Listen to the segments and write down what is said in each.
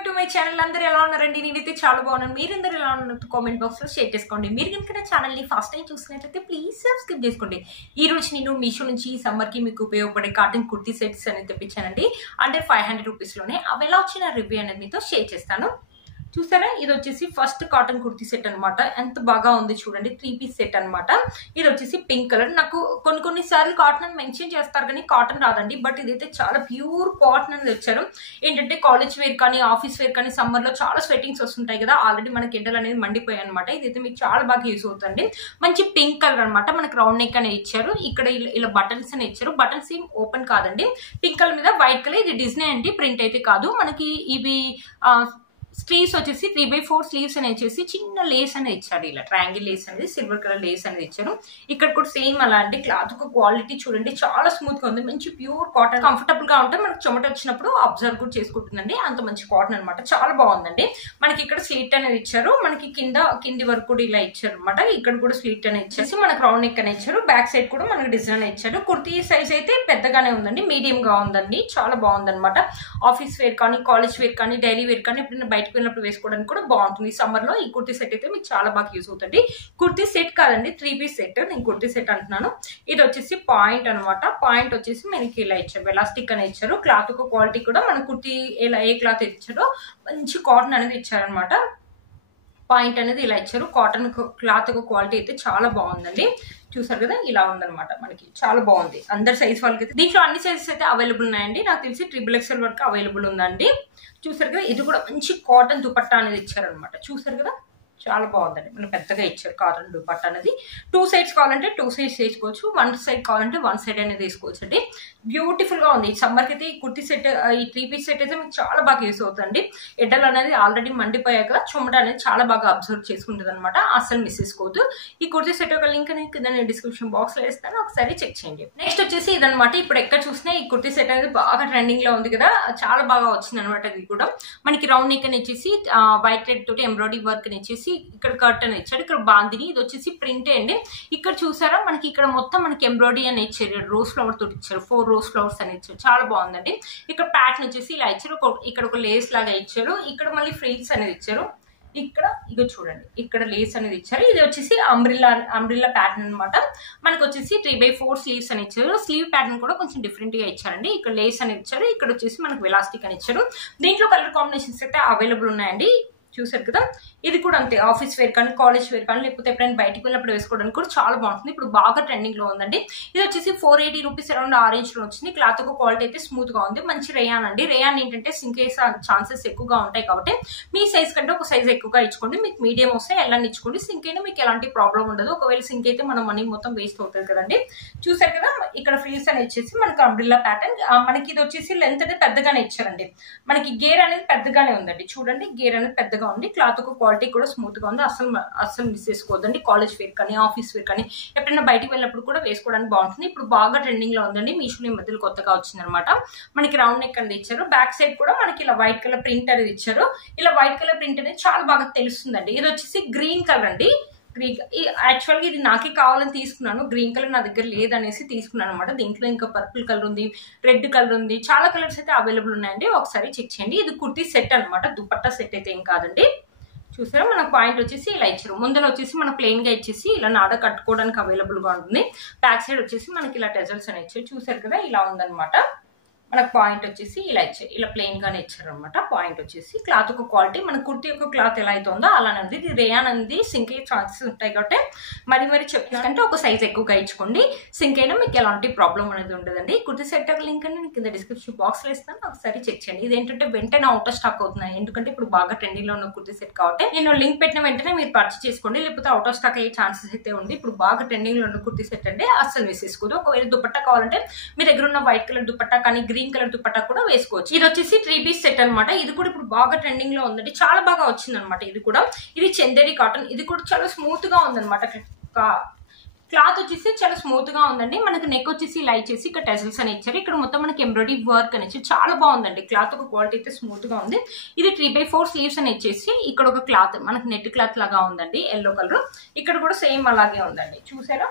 Back to my channel. అందరూ ఎలా ఉన్నారండి? నేనైతే చాలా బాగున్నాను. మీరందరూ ఎలా ఉన్నారు కామెంట్ బాక్స్ లో షేర్ చేసుకోండి. మీరు కనుక నా ఛానల్ ని ఫస్ట్ టైం చూసినట్లయితే ప్లీజ్ సబ్స్క్రైబ్ చేసుకోండి. ఈ రోజు నేను మీషో నుంచి సమ్మర్ కి మీకు ఉపయోగపడే కాటన్ కుర్తీ సెట్స్ అనేది తెప్పించానండి. అండర్ 500 రూపీస్ లోనే. అవి ఎలా వచ్చిన రివ్యూ అనేది మీతో షేర్ చేస్తాను. చూసారా, ఇది వచ్చేసి ఫస్ట్ కాటన్ కుర్తీ సెట్ అనమాట. ఎంత బాగా ఉంది చూడండి. 3 పీస్ సెట్ అనమాట. ఇది వచ్చేసి పింక్ కలర్. నాకు కొన్నిసార్లు కాటన్ అని మెన్షన్ చేస్తారు కానీ కాటన్ రాదండి. బట్ ఇదైతే చాలా ప్యూర్ కాటన్ అని తెచ్చారు. ఏంటంటే కాలేజ్ వేర్ కానీ ఆఫీస్ వేర్ కానీ సమ్మర్ లో చాలా స్వెటింగ్స్ వస్తుంటాయి కదా, ఆల్రెడీ మనకి ఎండలు అనేది మండిపోయాయి అనమాట. ఇదైతే మీకు చాలా బాగా యూజ్ అవుతుంది. మంచి పింక్ కలర్ అనమాట. మనకి రౌండ్ నెక్ అనేది ఇచ్చారు. ఇక్కడ ఇలా బటన్స్ అని ఇచ్చారు. బటన్స్ ఏం ఓపెన్ కాదండి. పింక్ కలర్ మీద వైట్ కలర్. ఇది డిజ్నీ అండి, ప్రింట్ అయితే కాదు. మనకి ఇవి స్లీవ్స్ వచ్చేసి 3/4 స్లీవ్స్ అనేది వచ్చేసి చిన్న లేస్ అనేది ఇచ్చారు. ఇలా ట్రయాంగిల్ లేస్ అనేది, సిల్వర్ కలర్ లేస్ అనేది ఇచ్చారు. ఇక్కడ కూడా సేమ్ అలాంటి క్లాత్ క్వాలిటీ చూడండి, చాలా స్మూత్ గా ఉంది. మంచి ప్యూర్ కాటన్, కంఫర్టబుల్ గా ఉంటే మనకు చెమట వచ్చినప్పుడు అబ్జర్వ్ కూడా చేసుకుంటుందండి. అంత మంచి కాటన్ అనమాట. చాలా బాగుందండి. మనకి ఇక్కడ స్లీట్ అనేది ఇచ్చారు. మనకి కింది వరకు కూడా ఇలా ఇచ్చారు అనమాట. ఇక్కడ కూడా స్లీట్ అనేది ఇచ్చేసి మనకు రౌండ్ నెక్ అనేది ఇచ్చారు. బ్యాక్ సైడ్ కూడా మనకి డిజైన్ ఇచ్చారు. కుర్తీ సైజ్ అయితే పెద్దగానే ఉందండి, మీడియం గా ఉందండి. చాలా బాగుందన్నమాట. ఆఫీస్ వేర్ కానీ కాలేజ్ వేర్ కానీ డైలీ వేర్ కానీ ఎప్పుడైనా బయటకు వెళ్ళినప్పుడు వేసుకోవడానికి కూడా బాగుంటుంది. సమ్మర్ లో ఈ కుర్తీ సెట్ అయితే మీకు చాలా బాగా యూజ్ అవుతుంది. కుర్తీ సెట్ కాదండి, 3 పీస్ సెట్. నేను కుర్తీ సెట్ అంటున్నాను. ఇది వచ్చేసి పాయింట్ అనమాట. పాయింట్ వచ్చేసి మనకి ఇలా ఇచ్చారు, ఎలాస్టిక్ అని ఇచ్చారు. క్లాత్ క్వాలిటీ కూడా మన కుర్తీ ఇలా ఏ క్లాత్ ఇచ్చారో మంచి కాటన్ అనేది ఇచ్చారనమాట. పాయింట్ అనేది ఇలా ఇచ్చారు. కాటన్ క్లాత్ క్వాలిటీ అయితే చాలా బాగుందండి. చూసారు కదా, ఇలా ఉందనమాట. మనకి చాలా బాగుంది. అందరి సైజ్ వాళ్ళకి అయితే దీంట్లో అన్ని సైజెస్ అయితే అవైలబుల్ ఉన్నాయండి. నాకు తెలిసి XXL వరకు అవైలబుల్ ఉందండి. చూసారు కదా, ఇది కూడా మంచి కాటన్ దుపట్టా అనేది ఇచ్చారనమాట. చూసారు కదా, చాలా బాగుందండి. మనం పెద్దగా ఇచ్చారు కాటన్ దుపట్టా అనేది. 2 సైడ్స్ కావాలంటే 2 సైడ్స్ వేసుకోవచ్చు, 1 సైడ్ కావాలంటే 1 సైడ్ అనేది వేసుకోవచ్చు అండి. బ్యూటిఫుల్ గా ఉంది. సమ్మర్ కి అయితే ఈ కుర్తీ సెట్, ఈ 3 పీస్ సెట్ అయితే మీకు చాలా బాగా యూస్ అవుతుంది. ఎడ్డలు అనేది ఆల్రెడీ మండిపోయాక కదా, చెమట అనేది చాలా బాగా అబ్జర్వ్ చేసుకుంటుంది అనమాట. అసలు మిస్ చేసుకోవద్దు. ఈ కుర్తీ సెట్ ఒక లింక్ అనేది కింద నేను డిస్క్రిప్షన్ బాక్స్ లో వేస్తాను, ఒకసారి చెక్ చేయండి. నెక్స్ట్ వచ్చేసి ఇదనమాట. ఇప్పుడు ఎక్కడ చూసినా ఈ కుర్తీ సెట్ అనేది బాగా ట్రెండింగ్ లో ఉంది కదా, చాలా బాగా వచ్చింది అనమాట. ఇది కూడా మనకి రౌండ్ నెక్ అని ఇచ్చేసి వైట్ థ్రెడ్ తోటి ఎంబ్రాయిడరీ వర్క్ అని ఇచ్చేసి ఇక్కడ కర్టన్ ఇచ్చాడు. ఇక్కడ బాందిని, ఇది వచ్చేసి ప్రింటే అండి. ఇక్కడ చూసారా, మనకి ఇక్కడ మొత్తం మనకి ఎంబ్రాయిడరీ అని ఇచ్చారు. రోజ్ ఫ్లవర్ తోటి ఇచ్చారు. 4 రోజ్ ఫ్లవర్స్ అని ఇచ్చారు. చాలా బాగుందండి. ఇక్కడ ప్యాటర్న్ వచ్చేసి ఇలా ఇచ్చారు. ఇక్కడ ఒక లేస్ లాగా ఇచ్చారు. ఇక్కడ మళ్ళీ ఫ్రిల్స్ అనేది ఇచ్చారు. ఇక్కడ ఇక చూడండి, ఇక్కడ లేస్ అనేది ఇచ్చారు. ఇది వచ్చేసి అంబ్రిల్లా ప్యాటర్న్ అనమాట. మనకు వచ్చేసి 3/4 స్లీవ్స్ అని ఇచ్చారు. స్లీవ్ ప్యాటర్న్ కూడా కొంచెం డిఫరెంట్ గా ఇచ్చారండి. ఇక్కడ లేస్ అనేది ఇచ్చారు. ఇక్కడ వచ్చేసి మనకు ఎలాస్టిక్ అని ఇచ్చారు. దీంట్లో కలర్ కాంబినేషన్స్ అయితే అవైలబుల్ ఉన్నాయండి. చూసారు కదా, ఇది కూడా అంతే. ఆఫీస్ వేర్ కానీ కాలేజ్ వేర్ కానీ లేకపోతే ఎప్పుడైనా బయటకు వెళ్ళినప్పుడు వేసుకోవడానికి కూడా చాలా బాగుంటుంది. ఇప్పుడు బాగా ట్రెండింగ్ లో ఉందండి. ఇది వచ్చేసి 480 రూపీస్ అరౌండ్ ఆ రేంజ్ లో వచ్చింది. క్లాత్ క్వాలిటీ అయితే స్మూత్ గా ఉంది. మంచి రేయాన్ అండి. రేయాన్ ఏంటంటే సింక్ అయ్యే ఛాన్సెస్ ఎక్కువగా ఉంటాయి కాబట్టి మీ సైజ్ కంటే ఒక సైజ్ ఎక్కువగా ఇచ్చుకోండి. మీకు మీడియం వస్తే ఎల్లని ఇచ్చుకోండి. సింక్ అయినా మీకు ఎలాంటి ప్రాబ్లం ఉండదు. ఒకవేళ సింక్ అయితే మన మనీ మొత్తం వేస్ట్ అవుతుంది కదండి. చూసారు కదా, ఇక్కడ ఫ్రీల్స్ అనేది ఇచ్చేసి మనకి అంబ్రిల్లా ప్యాటర్న్. మనకి ఇది వచ్చేసి లెంత్ అనేది పెద్దగానే ఇచ్చారండి. మనకి గేర్ అనేది పెద్దగానే ఉందండి. చూడండి, గేర్ అనేది పెద్దగా ఉంది. క్లాత్ క్వాలిటీ కూడా స్మూత్ గా ఉంది. అసలు మిస్ చేసుకోవద్దండి. కాలేజ్ వేర్ కానీ ఆఫీస్ వేర్ కానీ ఎప్పుడైనా బయటికి వెళ్ళినప్పుడు కూడా వేసుకోవడానికి బాగుంటుంది. ఇప్పుడు బాగా ట్రెండింగ్ లో ఉందండి. మీషోలో ఈ మధ్యలో కొత్తగా వచ్చింది అనమాట. మనకి రౌండ్ నెక్ అనేది ఇచ్చారు. బ్యాక్ సైడ్ కూడా మనకి ఇలా వైట్ కలర్ ప్రింట్ అనేది ఇచ్చారు. ఇలా వైట్ కలర్ ప్రింట్ అనేది చాలా బాగా తెలుస్తుందండి. ఇది వచ్చేసి గ్రీన్ కలర్ అండి. యాక్చువల్గా ఇది నాకే కావాలని తీసుకున్నాను. గ్రీన్ కలర్ నా దగ్గర లేదనేసి తీసుకున్నాను అనమాట. దీంట్లో ఇంకా పర్పుల్ కలర్ ఉంది, రెడ్ కలర్ ఉంది, చాలా కలర్స్ అయితే అవైలబుల్ ఉన్నాయండి. ఒకసారి చెక్ చేయండి. ఇది కుర్తీ సెట్ అనమాట. దుపట్టా సెట్ అయితే ఏం కాదండి. చూసారా, మనకు పాయింట్ వచ్చేసి ఇలా ఇచ్చారు. ముందర వచ్చేసి మన ప్లెయిన్ గా ఇచ్చేసి ఇలా నాడ కట్టుకోవడానికి అవైలబుల్ గా ఉంటుంది. బ్యాక్ సైడ్ వచ్చేసి మనకి ఇలా టెజల్స్ అని ఇచ్చారు. చూసారు కదా, ఇలా ఉందన్నమాట. మనకు పాయింట్ వచ్చేసి ఇలా ఇచ్చారు. ఇలా ప్లెయిన్ గానే ఇచ్చారు అనమాట. పాయింట్ వచ్చేసి క్లాత్ క్వాలిటీ మన కుర్తీ యొక్క క్లాత్ ఎలా అయితే ఉందో అలానే ఉంది. ఇది రేయాన్ అనేది సింక్ అయ్యే ఛాన్సెస్ ఉంటాయి కాబట్టి మరి చెప్పినకంటే ఒక సైజ్ ఎక్కువగా ఇచ్చుకోండి. సింక్ అయినా మీకు ఎలాంటి ప్రాబ్లం అనేది ఉండదండి. కుర్తీ సెట్ లింక్ అని నేను కింద డిస్క్రిప్షన్ బాక్స్ లో ఇస్తాను, ఒకసారి చెక్ చేయండి. ఇది ఏంటంటే వెంటనే అవుట్ ఆఫ్ స్టాక్ అవుతున్నాయి. ఎందుకంటే ఇప్పుడు బాగా ట్రెండింగ్ లో ఉన్న కుర్తీ సెట్ కాబట్టి నేను లింక్ పెట్టిన వెంటనే మీరు పర్చేస్ చేసుకోండి. లేకపోతే అవుట్ ఆఫ్ స్టాక్ అయ్యే ఛాన్సెస్ అయితే ఉంది. ఇప్పుడు బాగా ట్రెండింగ్ లో ఉన్న కుర్తీ సెట్ అంటే అస్సలు మిస్ చేసుకోదు. ఒకవేళ దుపట్టా కావాలంటే మీ దగ్గర ఉన్న వైట్ కలర్ దుపట్టా కానీ గ్రీన్ కలర్ దుపట్టా కూడా వేసుకోవచ్చు. ఇది వచ్చేసి 3 పీస్ సెట్ అనమాట. ఇది కూడా ఇప్పుడు బాగా ట్రెండింగ్ లో ఉందండి. చాలా బాగా వచ్చింది అనమాట. ఇది చందేరి కాటన్. ఇది కూడా చాలా స్మూత్ గా ఉందన్నమాట. క్లాత్ వచ్చేసి చాలా స్మూత్ గా ఉందండి. మనకి నెక్ వచ్చేసి ఇలా ఇచ్చేసి ఇక్కడ టెజల్స్ అని ఇచ్చారు. ఇక్కడ మొత్తం మనకి ఎంబ్రాయిడరీ వర్క్ అని ఇచ్చారు. చాలా బాగుందండి. క్లాత్ ఒక క్వాలిటీ అయితే స్మూత్ గా ఉంది. ఇది 3/4 స్లీవ్స్ అని ఇచ్చేసి ఇక్కడ ఒక క్లాత్ మనకి నెట్ క్లాత్ లాగా ఉందండి, ఎల్లో కలర్. ఇక్కడ కూడా సేమ్ అలాగే ఉందండి. చూసారా,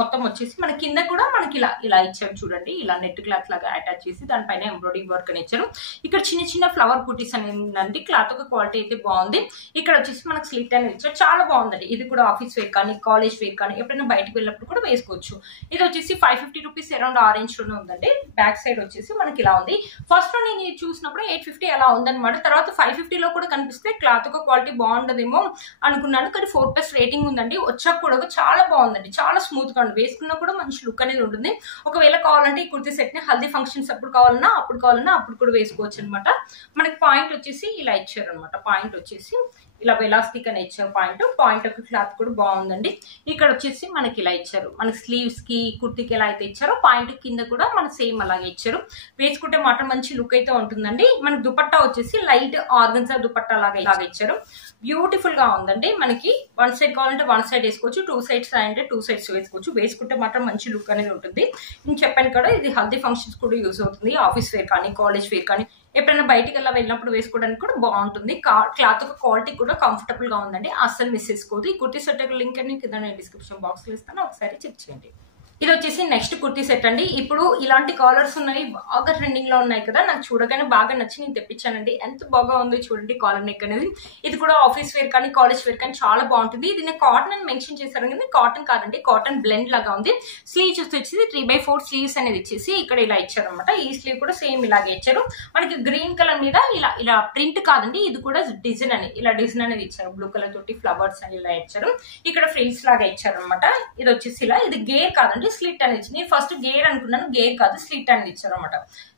మొత్తం వచ్చేసి మన కింద కూడా మనకి ఇలా ఇలా ఇచ్చారు చూడండి, ఇలా నెట్ క్లాత్ లాగా అటాచ్ చేసి దానిపైన ఎంబ్రాయిడరీ వర్క్ అని ఇచ్చారు. ఇక్కడ చిన్న చిన్న ఫ్లవర్ బూటీస్ అనేది క్లాత్ ఒక క్వాలిటీ అయితే బాగుంది. ఇక్కడ వచ్చేసి మనకు స్లిట్ అనేది ఇచ్చారు, చాలా బాగుందండి. ఇది కూడా ఆఫీస్ వేర్ కానీ కాలేజ్ వేర్ కానీ ఎప్పుడైనా బయటకు వెళ్ళినప్పుడు కూడా వేసుకోవచ్చు. ఇది వచ్చేసి 550 రూపీస్ అరౌండ్ ఆరెంజ్ లోనే ఉందండి. బ్యాక్ సైడ్ వచ్చేసి మనకి ఇలా ఉంది. ఫస్ట్ లో నేను చూసినప్పుడు 850 అలా ఉందన్నమాట. తర్వాత 550 లో కూడా కనిపిస్తే క్లాత్ ఒక క్వాలిటీ బాగుండదేమో అనుకున్నాను, కానీ 4+ రేటింగ్ ఉందండి. వచ్చాక కూడా చాలా బాగుందండి, చాలా స్మూత్ గా ఉంది. వేసుకున్నా కూడా మంచి లుక్ అనేది ఉంటుంది. ఒకవేళ కావాలంటే ఈ కుర్తీ సెట్ ని హల్దీ ఫంక్షన్స్ అప్పుడు కావాలన్నా అప్పుడు కూడా వేసుకోవచ్చు అనమాట. మనకి పాయింట్ వచ్చేసి ఇలా ఇచ్చారు అనమాట. పాయింట్ వచ్చేసి ఇలా ఎలాస్టిక్ అని ఇచ్చారు. పాయింట్ యొక్క క్లాత్ కూడా బాగుందండి. ఇక్కడ వచ్చేసి మనకి ఇలా ఇచ్చారు. మనకి స్లీవ్స్ కి కుర్తీకి ఎలా అయితే ఇచ్చారో పాయింట్ కింద కూడా మనకి సేమ్ అలాగే ఇచ్చారు. వేసుకుంటే మాత్రం మంచి లుక్ అయితే ఉంటుందండి. మనకి దుపట్టా వచ్చేసి లైట్ ఆర్గన్జా దుపట్టా లాగా ఇచ్చారు. బ్యూటిఫుల్ గా ఉందండి. మనకి వన్ సైడ్ కావాలంటే వన్ సైడ్ వేసుకోవచ్చు, 2 సైడ్స్ అంటే 2 సైడ్స్ వేసుకోవచ్చు. వేసుకుంటే మాత్రం మంచి లుక్ అనేది ఉంటుంది. నేను చెప్పాను కదా, ఇది హల్దీ ఫంక్షన్స్ కూడా యూజ్ అవుతుంది. ఆఫీస్ వేర్ కానీ కాలేజ్ వేర్ కానీ ఎప్పుడైనా బయటికి వెళ్ళినప్పుడు వేసుకోవడానికి కూడా బాగుంటుంది. క్లాత్ ఒక క్వాలిటీ కూడా కంఫర్టబుల్ గా ఉందండి. అస్సలు మిస్ చేసుకోవద్దు. ఈ కుర్తీ సెట్ లింక్ అని కింద నేను డిస్క్రిప్షన్ బాక్స్ లో ఇస్తాను, ఒకసారి చెక్ చేయండి. ఇది వచ్చేసి నెక్స్ట్ కుర్తీ సెట్ అండి. ఇప్పుడు ఇలాంటి కాలర్స్ ఉన్నాయి, బాగా ట్రెండింగ్ లో ఉన్నాయి కదా, నాకు చూడగానే బాగా నచ్చి నేను తెప్పించానండి. ఎంత బాగా ఉందో చూడండి కాలర్ నెక్ అనేది. ఇది కూడా ఆఫీస్ వేర్ కానీ కాలేజ్ వేర్ కానీ చాలా బాగుంటుంది. ఇది నేను కాటన్ అని మెన్షన్ చేశాను కానీ కాటన్ కాదండి, కాటన్ బ్లెండ్ లాగా ఉంది. స్లీవ్స్ వచ్చేసి 3/4 స్లీవ్స్ అనేది ఇచ్చేసి ఇక్కడ ఇలా ఇచ్చారు అనమాట. ఈ స్లీవ్ కూడా సేమ్ ఇలాగే ఇచ్చారు. మనకి గ్రీన్ కలర్ మీద ఇలా ఇలా ప్రింట్ కాదండి, ఇది కూడా డిజైన్ అని ఇలా డిజైన్ అనేది ఇచ్చారు. బ్లూ కలర్ తోటి ఫ్లవర్స్ అని ఇలా ఇచ్చారు. ఇక్కడ ఫ్రిల్స్ లాగా ఇచ్చారు అనమాట. ఇది వచ్చేసి ఇలా, ఇది గేర్ కాదండి, స్లిట్ అని ఇచ్చింది. నేను ఫస్ట్ గేర్ అనుకున్నాను, గేర్ కాదు, స్లిట్ అని ఇచ్చారు అనమాట.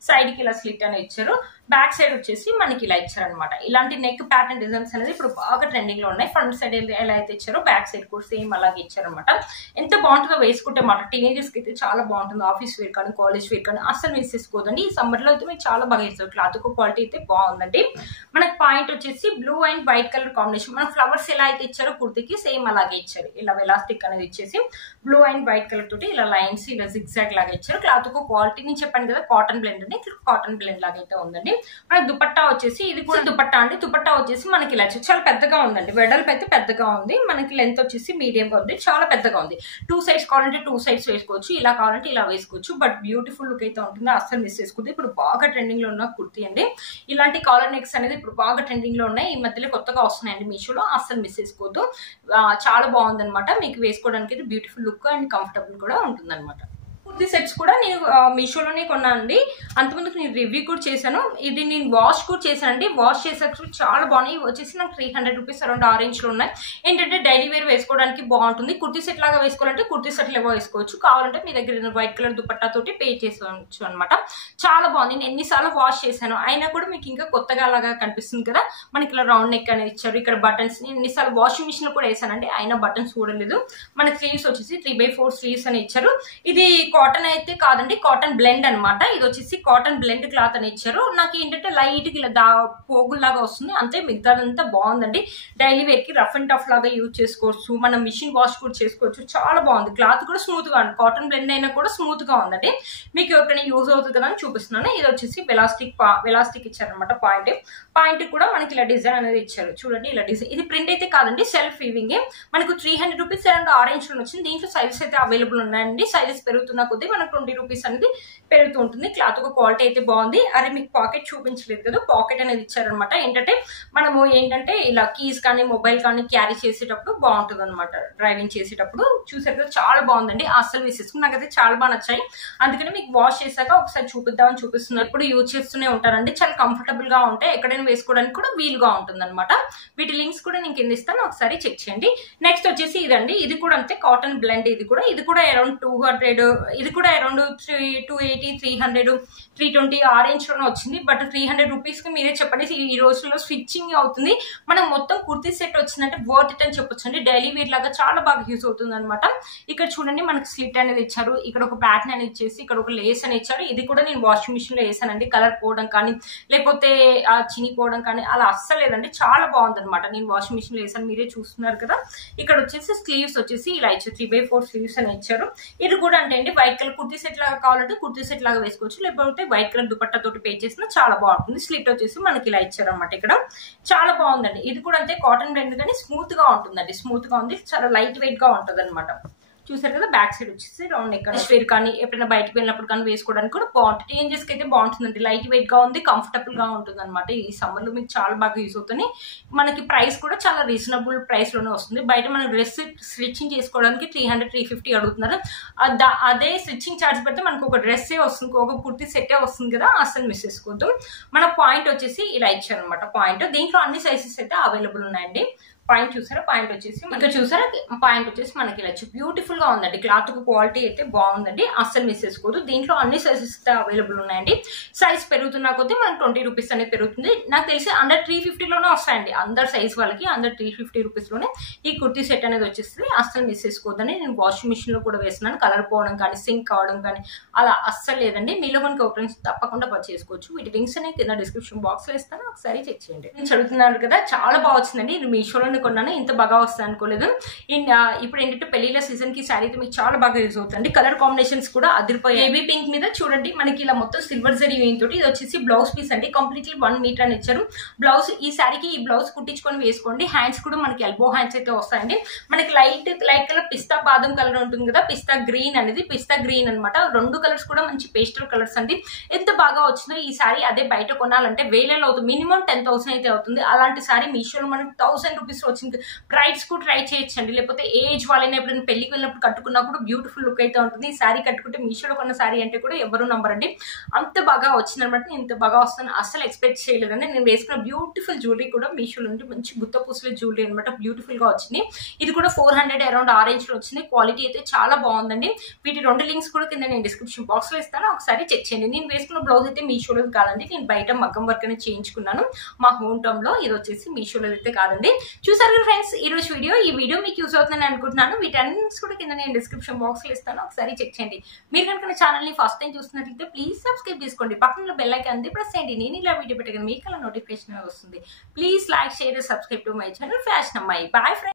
సైడ్ కి ఇలా స్లిట్ అని ఇచ్చారు. బ్యాక్ సైడ్ వచ్చేసి మనకి ఇలా ఇచ్చారనమాట. ఇలాంటి నెక్ ప్యాటర్న్ డిజైన్స్ అనేది ఇప్పుడు బాగా ట్రెండింగ్ లో ఉన్నాయి. ఫ్రంట్ సైడ్ ఎలా అయితే ఇచ్చారో బ్యాక్ సైడ్ కూడా సేమ్ అలాగే ఇచ్చారనమాట. ఎంత బాగుంటుందో వేసుకుంటే మాట టీనేజర్స్ కి అయితే చాలా బాగుంటుంది. ఆఫీస్ వేర్ కానీ కాలేజ్ వేర్ కానీ అస్సలు మిస్ చేసుకోదండి. ఈ సమ్మర్ లో అయితే మీకు చాలా బాగా ఇస్తారు. క్లాత్ క్వాలిటీ అయితే బాగుందండి. మనకి పాయింట్ వచ్చేసి blue and white colour combination. మన ఫ్లవర్స్ ఎలా అయితే ఇచ్చారో కుర్తికి సేమ్ అలాగే ఇచ్చారు. ఇలా ఎలాస్టిక్ అనేది ఇచ్చేసి బ్లూ అండ్ వైట్ కలర్ తోటి ఇలా లైన్స్ ఇలా జిగ్జాగ్ లాగా ఇచ్చారు. క్లాత్ క్వాలిటీ నేను చెప్పాను కదా కాటన్ బ్లెండ్ అని, కాటన్ బ్లెండ్ లాగా అయితే ఉందండి. మనకి దుపట్టా వచ్చేసి ఇది కూడా దుపట్టా అండి. దుపట్టా వచ్చేసి మనకి ఇలా చాలా పెద్దగా ఉందండి. వెడల్పు అయితే పెద్దగా ఉంది. మనకి లెంత్ వచ్చేసి మీడియం గా ఉంది, చాలా పెద్దగా ఉంది. 2 సైడ్స్ కావాలంటే 2 సైడ్స్ వేసుకోవచ్చు, ఇలా కావాలంటే ఇలా వేసుకోవచ్చు. బట్ బ్యూటిఫుల్ లుక్ అయితే ఉంటుంది, అస్సలు మిస్ చేసుకోవద్దు. ఇప్పుడు బాగా ట్రెండింగ్ లో ఉన్న కుర్తీ అండి. ఇలాంటి కాలర్ నెక్స్ అనేది ఇప్పుడు బాగా ట్రెండింగ్ లో ఉన్నాయి. ఈ మధ్యలో కొత్తగా వస్తున్నాయండి మీషోలో, అస్సలు మిస్ చేసుకోవద్దు. చాలా బాగుంది అనమాట. మీకు వేసుకోవడానికి అయితే బ్యూటిఫుల్ లుక్ అండ్ కంఫర్టబుల్ కూడా ఉంటుంది అనమాట. కుర్తీ సెట్స్ కూడా నేను మీషోలోనే కొన్నానండి. అంతకుముందుకు నేను రివ్యూ కూడా చేశాను. ఇది నేను వాష్ కూడా చేశానండి. వాష్ చేసాక చాలా బాగున్నాయి. వచ్చేసి నాకు 300 రూపీస్ అరౌండ్ ఆరెంజ్ లో ఉన్నాయి. ఏంటంటే డైలీ వేర్ వేసుకోవడానికి బాగుంటుంది. కుర్తీ సెట్ లాగా వేసుకోవాలంటే కుర్తీ సెట్లు ఏవో వేసుకోవచ్చు, కావాలంటే మీ దగ్గర వైట్ కలర్ దుపట్టా తోటి పే చేసుకోవచ్చు అనమాట. చాలా బాగుంది. నేను ఎన్నిసార్లు వాష్ చేశాను అయినా కూడా మీకు ఇంకా కొత్తగా అలాగా కనిపిస్తుంది కదా. మనకి ఇలా రౌండ్ నెక్ అనేది ఇచ్చారు. ఇక్కడ బటన్స్ నేను ఎన్నిసార్లు వాషింగ్ మిషన్ లో కూడా వేసానండి, అయినా బటన్స్ చూడలేదు. మన స్లీవ్స్ వచ్చేసి 3/4 స్లీవ్స్ అని ఇచ్చారు. ఇది కాటన్ అయితే కాదండి, కాటన్ బ్లెండ్ అనమాట. ఇది వచ్చేసి కాటన్ బ్లెండ్ క్లాత్ అని ఇచ్చారు. నాకు ఏంటంటే లైట్ గా ఇలా పోగుల్లాగా వస్తుంది అంతే, మిగతాదంతా బాగుందండి. డైలీ వేర్ కి రఫ్ అండ్ టఫ్ లాగా యూజ్ చేసుకోవచ్చు, మనం మిషన్ వాష్ కూడా చేసుకోవచ్చు. చాలా బాగుంది. క్లాత్ కూడా స్మూత్ గా ఉంది. కాటన్ బ్లెండ్ అయినా కూడా స్మూత్ గా ఉందండి. మీకు ఎవరికైనా యూజ్ అవుతుంది కదా అని చూపిస్తున్నాను. ఇది వచ్చేసి వెలాస్టిక్ ఇచ్చారనమాట. పాయింట్ కూడా మనకి ఇలా డిజైన్ అనేది ఇచ్చారు. చూడండి ఇలా డిజైన్. ఇది ప్రింట్ అయితే కాదండి, సెల్ఫ్ వీవింగ్. మనకు 300 రూపీస్ అరౌండ్ ఆరెంజ్ లో వచ్చింది. దీంట్లో సైజెస్ అయితే అవైలబుల్ ఉన్నాయండి. సైజెస్ పెరుగుతున్న కొద్దీ మనకు 20 రూపీస్ అనేది పెరుగుతూ ఉంటుంది. క్లాత్ ఒక క్వాలిటీ అయితే బాగుంది. అరే మీకు పాకెట్ చూపించలేదు కదా, పాకెట్ అనేది ఇచ్చారనమాట. ఏంటంటే మనము ఏంటంటే ఇలా కీస్ కానీ మొబైల్ కానీ క్యారీ చేసేటప్పుడు బాగుంటుంది అనమాట. డ్రైవింగ్ చేసేటప్పుడు చూసారు కదా, చాలా బాగుందండి. అస్సలు మిస్ నాకైతే చాలా బాగా నచ్చాయి. అందుకని మీకు వాష్ చేశాక ఒకసారి చూపిద్దామని చూపిస్తున్నారు. ఇప్పుడు యూజ్ చేస్తూనే ఉంటారండి. చాలా కంఫర్టబుల్ గా ఉంటాయి, ఎక్కడైనా వేసుకోవడానికి కూడా వీలుగా ఉంటుంది అనమాట. వీటి లింక్స్ కూడా నేను కింద ఇస్తాను, ఒకసారి చెక్ చేయండి. నెక్స్ట్ వచ్చేసి ఇదండి. ఇది కూడా అంతే, కాటన్ బ్లెండ్. ఇది కూడా అరౌండ్ 200, ఇది కూడా అరౌండ్ 280, 300, 320 ఆరెంజ్ లోనే వచ్చింది. బట్ 300 రూపీస్ కి మీరే చెప్పండి, ఈ రోజుల్లో స్విచ్చింగ్ అవుతుంది. మనం మొత్తం కుర్తీ సెట్ వచ్చిందంటే వర్త్ ఇట్ అని చెప్పొచ్చు అండి. డైలీ వేర్ లాగా చాలా బాగా యూజ్ అవుతుంది అనమాట. ఇక్కడ చూడండి మనకి స్లిట్ అనేది ఇచ్చారు. ఇక్కడ ఒక ప్యాటర్న్ అనేది ఇచ్చేసి ఇక్కడ ఒక లేస్ అని ఇచ్చారు. ఇది కూడా నేను వాషింగ్ మిషన్ లో వేసానండి. కలర్ పోవడం కానీ లేకపోతే చినిపోవడం కానీ అలా అస్సలు లేదండి. చాలా బాగుంది అనమాట. నేను వాషింగ్ మిషన్ లో వేసాను, మీరే చూస్తున్నారు కదా. ఇక్కడ వచ్చేసి స్లీవ్స్ వచ్చేసి ఇలా ఇచ్చారు. 3/4 స్లీవ్స్ అని ఇచ్చారు. ఇది కూడా అంటే అండి వైట్ కలర్ కుర్తీ సెట్ లాగా కావాలంటే కుర్తీ సెట్ లాగా వేసుకోవచ్చు, లేకపోతే వైట్ కలర్ దుపట్టా తోటి పే చేసినా చాలా బాగుంటుంది. స్లిట్ వచ్చేసి మనకి ఇలా ఇచ్చారు అనమాట. ఇక్కడ చాలా బాగుందండి. ఇది కూడా అంతే, కాటన్ బ్లెండ్ కానీ స్మూత్ గా ఉంటుందండి. స్మూత్ గా ఉంది, చాలా లైట్ వెయిట్ గా ఉంటది అనమాట. చూసారు కదా, బ్యాక్ సైడ్ వచ్చేసి రౌండ్ నెక్ వేర్ కానీ ఎప్పుడైనా బయటకు వెళ్ళినప్పుడు కానీ వేసుకోవడానికి కూడా బాగుంటుంది. టీనేజర్స్ కి అయితే బాగుంటుందండి, లైట్ వెయిట్ గా ఉంది, కంఫర్టబుల్ గా ఉంటుంది అనమాట. ఈ సమ్మర్ లో మీకు చాలా బాగా యూజ్ అవుతుంది. మనకి ప్రైస్ కూడా చాలా రీజనబుల్ ప్రైస్ లోనే వస్తుంది. బయట మనం డ్రెస్ స్టిచ్చింగ్ చేసుకోవడానికి 300-350 అడుగుతున్నారు. అదే స్టిచ్చింగ్ ఛార్జ్ పెడితే మనకు ఒక డ్రెస్సే వస్తుంది, ఒక కుర్తీ సెట్టే వస్తుంది కదా, అసలు మిస్ చేసుకోవద్దు. మన పాయింట్ వచ్చేసి ఇలా ఇచ్చారు అనమాట. పాయింట్ దీంట్లో అన్ని సైజెస్ అయితే అవైలబుల్ ఉన్నాయండి. పాయింట్ చూసారా, పాయింట్ వచ్చేసి ఇక్కడ చూసారా, పాయింట్ వచ్చేసి మనకి ఇలా బ్యూటిఫుల్ గా ఉందండి. క్లాత్ క్వాలిటీ అయితే బాగుందండి, అస్సలు మిస్ చేసుకోదు. దీంట్లో అన్ని సైజెస్ అవైలబుల్ ఉన్నాయండి. సైజ్ పెరుగుతున్న కొద్దీ మనకి 20 రూపీస్ అనేది పెరుగుతుంది. నాకు తెలిసి అండర్ 350 లోనే వస్తాయండి. అందరు సైజ్ వాళ్ళకి అండర్ 350 రూపీస్ లోనే ఈ కుర్తీ సెట్ అనేది వచ్చేస్తుంది. అస్సలు మిస్ చేసుకోవద్దని నేను వాషింగ్ మిషన్ లో కూడా వేస్తున్నాను. కలర్ పోవడం కానీ సింక్ కావడం కానీ అలా అస్సలు లేదండి. మీలో మనకి ఓపెన్స్ తప్పకుండా పర్చేస్ చేసుకోవచ్చు. వీటి లింక్స్ అనేది కింద డిస్క్రిప్షన్ బాక్స్ లో ఇస్తాను, ఒకసారి చెక్ చేయండి. నేను చదువుతున్నాను కదా, చాలా బాగా వచ్చిందండి. ఇది మీషోలో కొన్నాను, ఇంత బాగా వస్తుంది అనుకోలేదు. ఇప్పుడు ఏంటంటే పెళ్లిళ్ళ సీజన్ కి శారీ అయితే మీకు చాలా బాగా యూజ్ అవుతుంది. కలర్ కాంబినేషన్స్ కూడా అదిరిపోయాయి. బేబీ పింక్ మీద చూడండి మనకి ఇలా మొత్తం సిల్వర్ జరీ తోటి ఇది వచ్చేసి బ్లౌజ్ పీస్ అండి. కంప్లీట్లీ 1 మీటర్ అని ఇచ్చారు. బ్లౌజ్ ఈ శారీకి ఈ బ్లౌజ్ కుట్టించుకొని వేసుకోండి. హ్యాండ్స్ కూడా మనకి ఎల్బో హ్యాండ్స్ అయితే వస్తాయండి. మనకి లైట్ కలర్ పిస్తా బాదం కలర్ ఉంటుంది కదా, పిస్తా గ్రీన్ అనేది పిస్తా గ్రీన్ అనమాట. 2 కలర్స్ కూడా మంచి పేస్టల్ కలర్స్ అండి. ఎంత బాగా వచ్చిందో ఈ శారీ. అదే బయట కొనాలంటే వేలలో అవుతుంది, మినిమం 10,000 అయితే అవుతుంది. అలాంటి శారీ మీషోలో మనకి 1000 రూపీస్ వచ్చింది. బ్రైడ్స్ కూడా ట్రై చేయొచ్చండి, లేకపోతే ఏజ్ వాళ్ళైనా ఎప్పుడైనా పెళ్లికి వెళ్ళినప్పుడు కట్టుకున్నప్పుడు బ్యూటిఫుల్ లుక్ అయితే ఉంటుంది. ఈ శారీ కట్టుకుంటే మీషోలో కొన్న శారీ అంటే కూడా ఎవరు నమ్మరండి, అంత బాగా వచ్చిందనమాట. ఇంత బాగా వస్తుంది అసలు ఎక్స్పెక్ట్ చేయలేదండి. నేను వేసుకున్న బ్యూటిఫుల్ జ్యువెలరీ కూడా మీషోలో నుండి మంచి గుత్త పూసల జ్యువెలరీ అనమాట. బ్యూటిఫుల్ గా వచ్చింది. ఇది కూడా 400 అరౌండ్ ఆ రేంజ్ లో వచ్చింది. క్వాలిటీ అయితే చాలా బాగుందండి. వీటి 2 లింక్స్ కూడా కింద నేను డిస్క్రిప్షన్ బాక్స్ లో ఇస్తాను, ఒకసారి చెక్ చేయండి. నేను వేసుకున్న బ్లౌజ్ అయితే మీషోలో కాదండి, నేను బయట మగ్గం వర్క్ అనేది చేయించుకున్నాను మా హోమ్ టౌన్ లో. ఇది వచ్చేసి మీషోలో అయితే కాదండి. చూసారు కదా ఫ్రెండ్స్ ఈ రోజు వీడియో. ఈ వీడియో మీకు యూజ్ అవుతుందని అనుకుంటున్నాను. వీటన్నింటిస్ కూడా కింద నేను డిస్క్రిప్షన్ బాక్స్ లో ఇస్తాను, ఒకసారి చెక్ చేయండి. మీరు కనుక నా ఛానల్ ని ఫస్ట్ టైం చూస్తున్నట్లయితే ప్లీజ్ సబ్స్క్రైబ్ చేసుకోండి. పక్కన బెల్ ఐకాన్ అంది ప్రెస్ చేయండి. నేను ఇలా వీడియో పెట్టగానే మీకు అలా నోటిఫికేషన్ వస్తుంది. Please like, share, subscribe to my channel fashion అమ్మాయి. Bye friends.